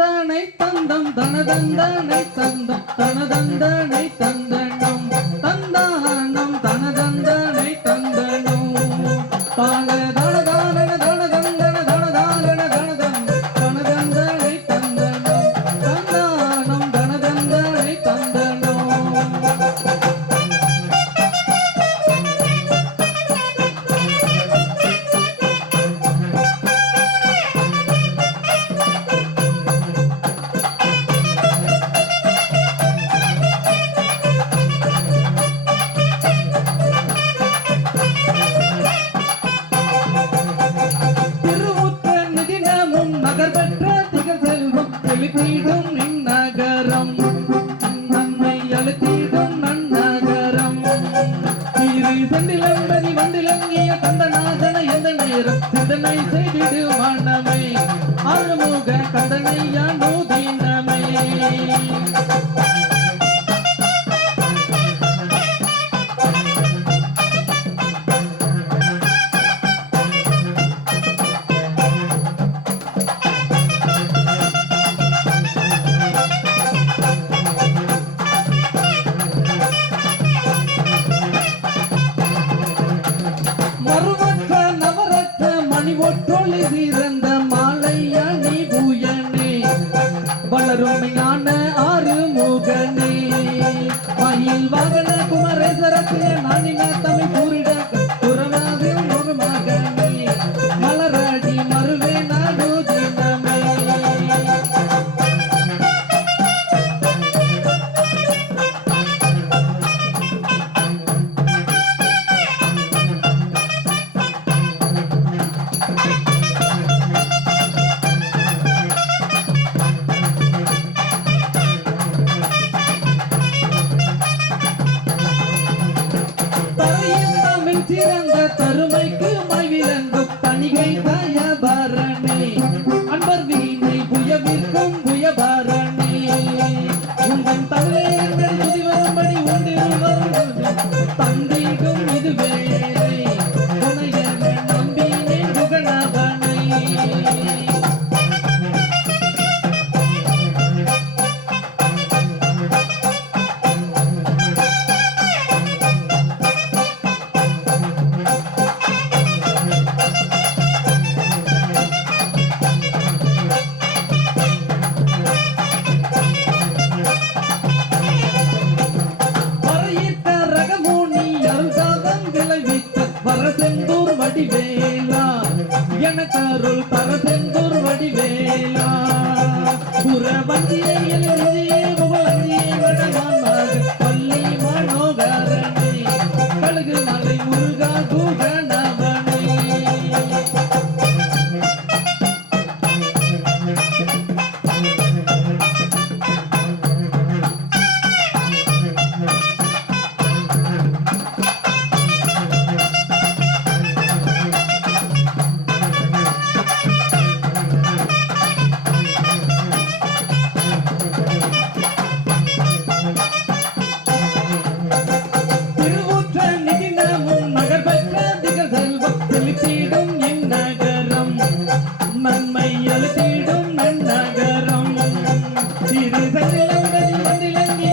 தந்தனை தந்தம் தனதந்தனை தந்தம் தனதந்தனை தந்தனம். அதனை செய்திடு மனமை அறுமுக கந்தனை யானோ தீண்டமை హానిగత உங்கள் தலையே மந்திலங்கதி மந்திலங்கிய